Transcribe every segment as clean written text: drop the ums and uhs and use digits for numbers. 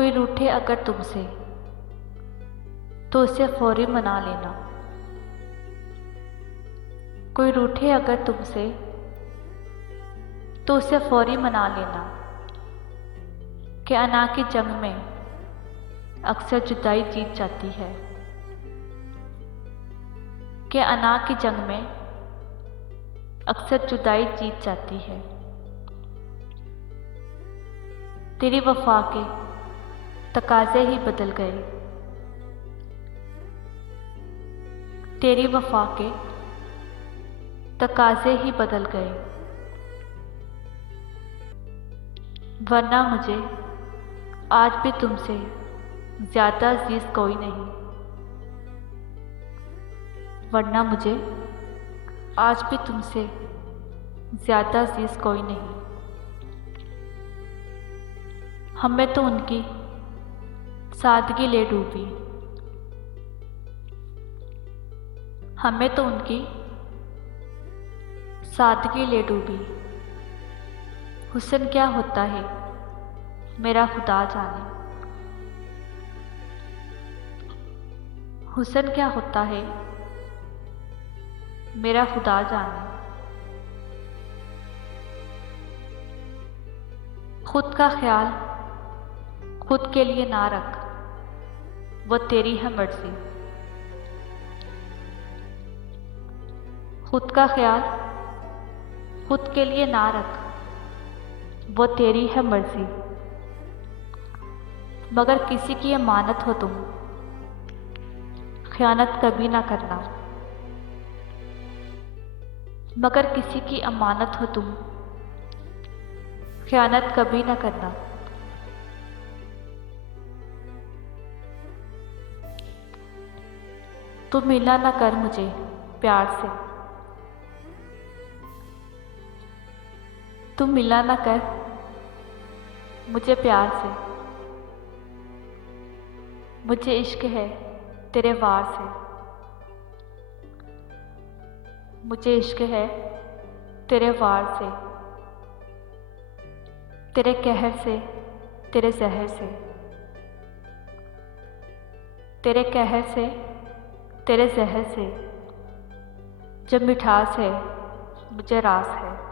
कोई रूठे अगर तुमसे तो उसे फौरी मना लेना। कोई रूठे अगर तुमसे तो उसे फौरी मना लेना कि अना की जंग में अक्सर जुदाई जीत जाती है। कि अना की जंग में अक्सर जुदाई जीत जाती है। तेरी वफा के तकाजे ही बदल गए। तेरी वफा के तकाजे ही बदल गए। वरना मुझे आज भी तुमसे ज्यादा अजीज कोई नहीं। वरना मुझे आज भी तुमसे ज्यादा अजीज कोई नहीं। हमें तो उनकी सादगी ले डूबी। हमें तो उनकी सादगी ले डूबी। हुस्न क्या होता है मेरा खुदा जाने। हुस्न क्या होता है मेरा खुदा जाने। खुद का ख्याल खुद के लिए ना रख, वो तेरी है मर्जी। खुद का ख्याल खुद के लिए ना रख, वो तेरी है मर्जी। मगर किसी की अमानत हो तुम, खयानत कभी ना करना। मगर किसी की अमानत हो तुम, खयानत कभी ना करना। तुम मिला ना कर मुझे प्यार से। तुम मिला ना कर मुझे प्यार से। मुझे इश्क है तेरे वार से। मुझे इश्क है तेरे वार से, तेरे कहर से, तेरे जहर से। तेरे कहर से, तेरे जहर से जब मिठास है मुझे रास है।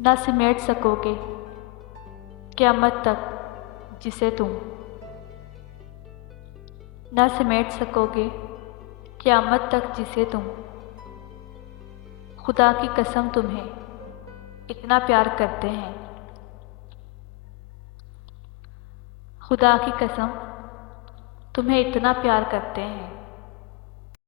ना सिमेट सकोगे क़यामत तक जिसे तुम। ना सिमेट सकोगे क़यामत तक जिसे तुम। खुदा की कसम तुम्हें इतना प्यार करते हैं। खुदा की कसम तुम्हें इतना प्यार करते हैं।